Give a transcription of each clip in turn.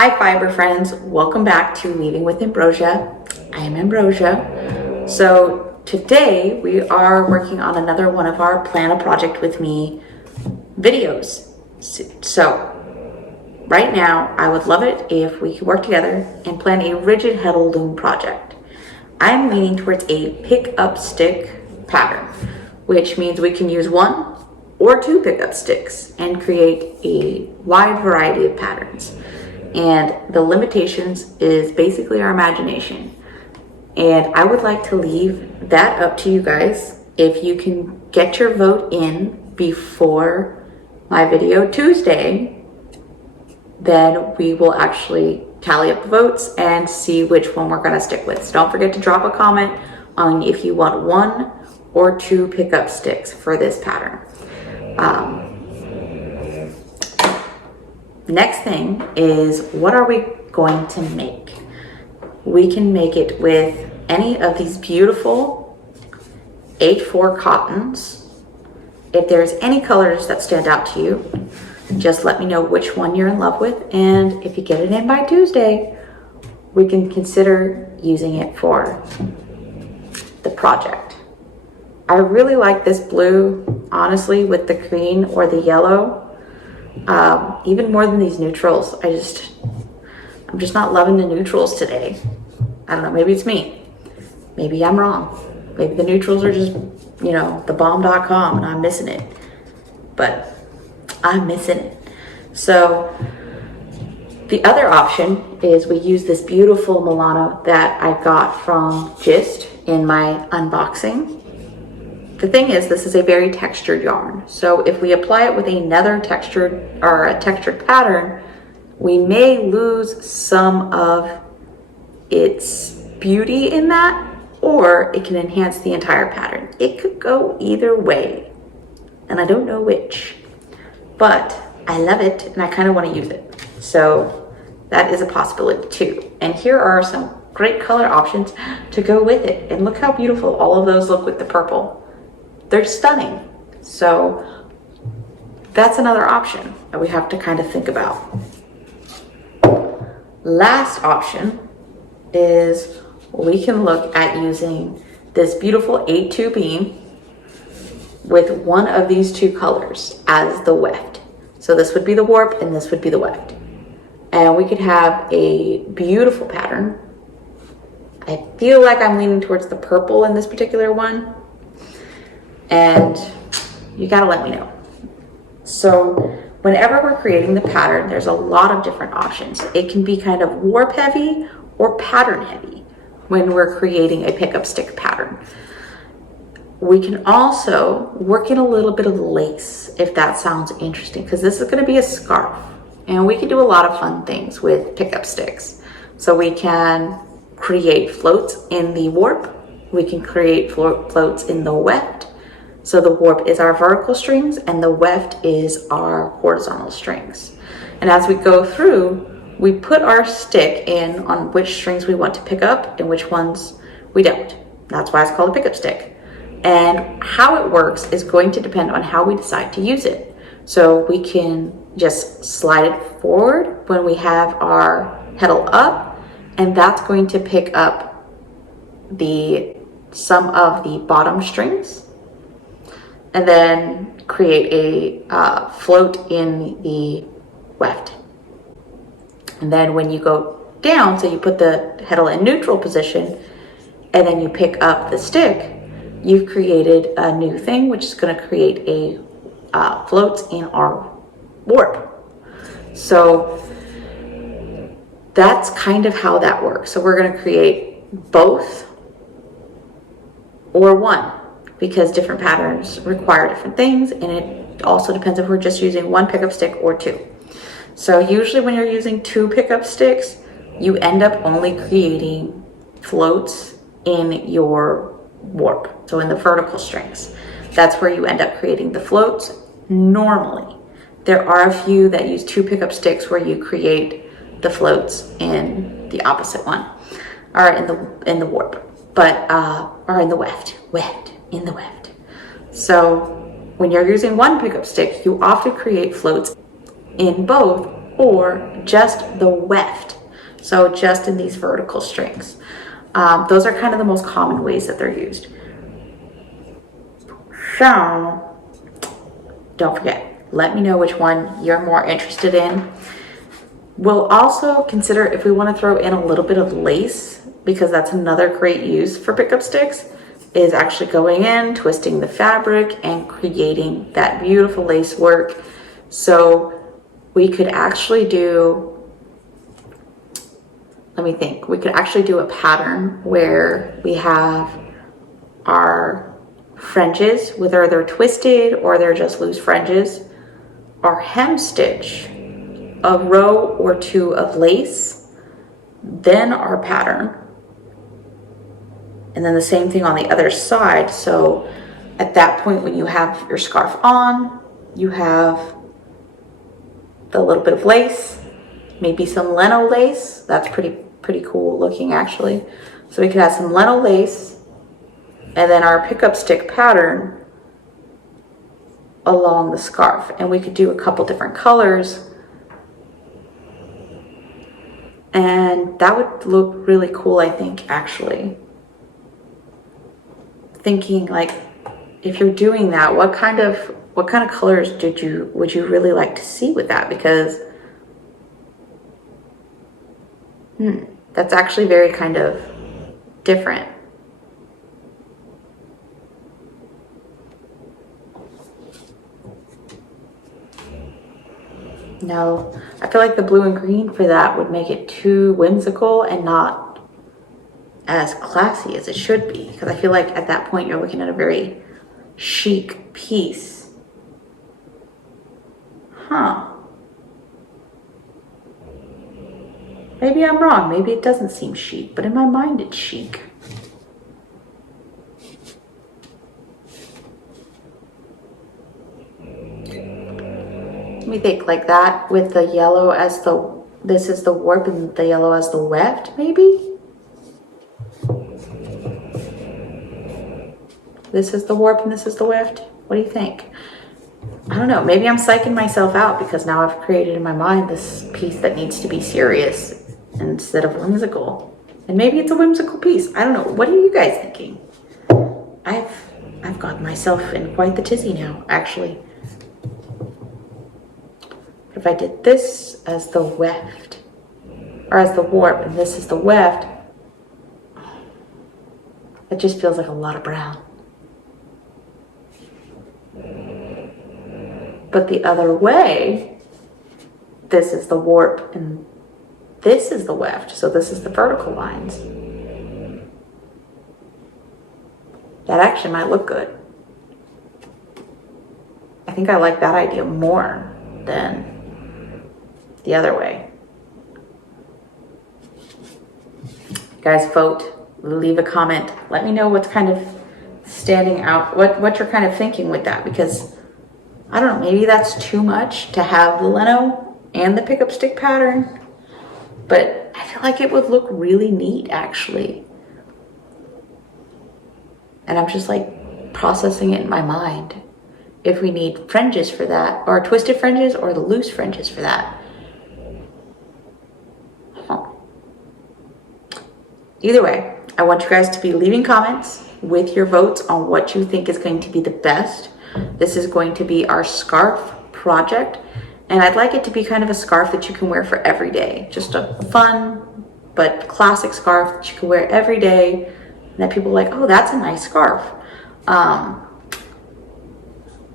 Hi fiber friends, welcome back to Weaving with Ambrosia. I am Ambrosia. So today we are working on another one of our Plan a Project with Me videos. So right now I would love it if we could work together and plan a rigid Heddle Loom project. I'm leaning towards a pick up stick pattern, which means we can use one or two pickup sticks and create a wide variety of patterns. And the limitations is basically our imagination. And I would like to leave that up to you guys. If you can get your vote in before my video Tuesday, then we will actually tally up the votes and see which one we're gonna stick with. So don't forget to drop a comment on if you want one or two pickup sticks for this pattern. Next thing is, what are we going to make? We can make it with any of these beautiful H4 cottons. If there's any colors that stand out to you, just let me know which one you're in love with. And if you get it in by Tuesday, we can consider using it for the project. I really like this blue, honestly, with the green or the yellow. Even more than these neutrals. I'm just not loving the neutrals today. I don't know, maybe it's me. Maybe I'm wrong. Maybe the neutrals are just, the bomb.com and I'm missing it. But I'm missing it. So the other option is we use this beautiful Milano that I got from Gist in my unboxing. The thing is, this is a very textured yarn. So if we apply it with another textured or a textured pattern, we may lose some of its beauty in that, or it can enhance the entire pattern. It could go either way, and I don't know which, but I love it and I kind of want to use it. So that is a possibility too. And here are some great color options to go with it. And look how beautiful all of those look with the purple. They're stunning. So that's another option that we have to kind of think about. Last option is we can look at using this beautiful 8-2 beam with one of these two colors as the weft. So this would be the warp and this would be the weft. And we could have a beautiful pattern. I feel like I'm leaning towards the purple in this particular one. And you gotta let me know. So whenever we're creating the pattern, there's a lot of different options. It can be kind of warp heavy or pattern heavy when we're creating a pickup stick pattern. We can also work in a little bit of lace if that sounds interesting, because this is gonna be a scarf. And we can do a lot of fun things with pickup sticks. So we can create floats in the warp. We can create floats in the weft. So the warp is our vertical strings and the weft is our horizontal strings. And as we go through, we put our stick in on which strings we want to pick up and which ones we don't. That's why it's called a pickup stick. And how it works is going to depend on how we decide to use it. So we can just slide it forward when we have our heddle up, and that's going to pick up some of the bottom strings, and then create a float in the weft. And then when you go down, so you put the heddle in neutral position, and then you pick up the stick, you've created a new thing, which is going to create a float in our warp. So that's kind of how that works. So we're going to create both or one, because different patterns require different things, and it also depends if we're just using one pickup stick or two. So usually when you're using two pickup sticks, you end up only creating floats in your warp, so in the vertical strings. That's where you end up creating the floats normally. There are a few that use two pickup sticks where you create the floats in the opposite one, or in the warp, but or in the weft. In the weft. So when you're using one pickup stick, you often create floats in both or just the weft. So just in these vertical strings. Those are kind of the most common ways that they're used. So don't forget, let me know which one you're more interested in. We'll also consider if we want to throw in a little bit of lace, because that's another great use for pickup sticks, is actually going in, twisting the fabric and creating that beautiful lace work. So we could actually do, let me think, we could actually do a pattern where we have our fringes, whether they're twisted or they're just loose fringes, our hem stitch, a row or two of lace, then our pattern, and then the same thing on the other side. So at that point, when you have your scarf on, you have the little bit of lace, maybe some lino lace. That's pretty cool looking actually. So we could have some lino lace and then our pickup stick pattern along the scarf. And we could do a couple different colors, and that would look really cool, I think, actually. Thinking like, if you're doing that, what kind of colors would you really like to see with that? Because that's actually very kind of different. No, I feel like the blue and green for that would make it too whimsical and not as classy as it should be. Because I feel like at that point you're looking at a very chic piece. Huh. Maybe I'm wrong. Maybe it doesn't seem chic, but in my mind it's chic. Let me think, like that with the yellow as this is the warp and the yellow as the weft, maybe? This is the warp and this is the weft. What do you think? I don't know, maybe I'm psyching myself out because now I've created in my mind this piece that needs to be serious instead of whimsical. And maybe it's a whimsical piece. I don't know. What are you guys thinking? I've got myself in quite the tizzy now, actually. If I did this as the weft, or as the warp, and this is the weft, it just feels like a lot of brown. But the other way, this is the warp and this is the weft. So this is the vertical lines. That actually might look good. I think I like that idea more than the other way. Guys, vote, leave a comment. Let me know what's kind of standing out, what you're kind of thinking with that, because I don't know, maybe that's too much to have the lino and the pickup stick pattern, but I feel like it would look really neat actually. And I'm just like processing it in my mind. If we need fringes for that, or twisted fringes or the loose fringes for that. Either way, I want you guys to be leaving comments with your votes on what you think is going to be the best. This is going to be our scarf project, and I'd like it to be kind of a scarf that you can wear for every day. Just a fun but classic scarf that you can wear every day, and that people are like, oh, that's a nice scarf.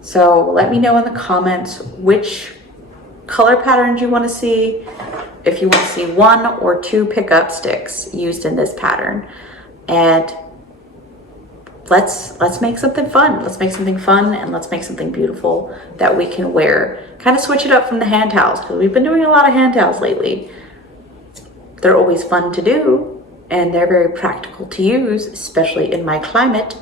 So let me know in the comments which color patterns you want to see, if you want to see 1 or 2 pickup sticks used in this pattern. And let's make something fun. Let's make something fun, and let's make something beautiful that we can wear. Kind of switch it up from the hand towels, because we've been doing a lot of hand towels lately. They're always fun to do, and they're very practical to use, especially in my climate.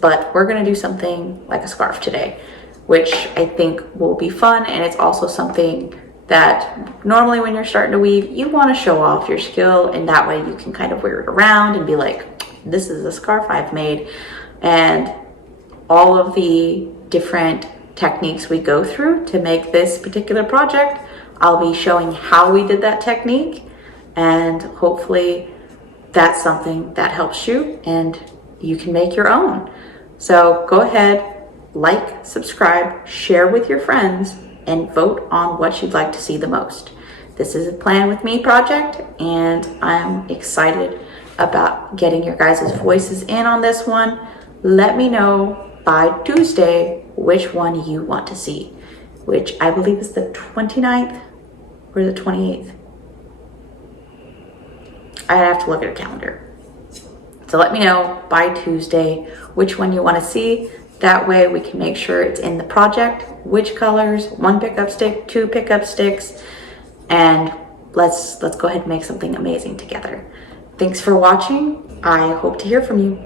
But we're gonna do something like a scarf today, which I think will be fun. And it's also something that normally when you're starting to weave, you want to show off your skill, and that way you can kind of wear it around and be like, this is a scarf I've made. And all of the different techniques we go through to make this particular project I'll be showing how we did that technique, and hopefully that's something that helps you and you can make your own. So go ahead, like, subscribe, share with your friends, and vote on what you'd like to see the most. This is a Plan With Me project, and I'm excited about getting your guys' voices in on this one. Let me know by Tuesday which one you want to see, which I believe is the 29th or the 28th. I have to look at a calendar. So let me know by Tuesday which one you want to see. That way we can make sure it's in the project, which colors, 1 pickup stick, 2 pickup sticks, and let's go ahead and make something amazing together. Thanks for watching. I hope to hear from you.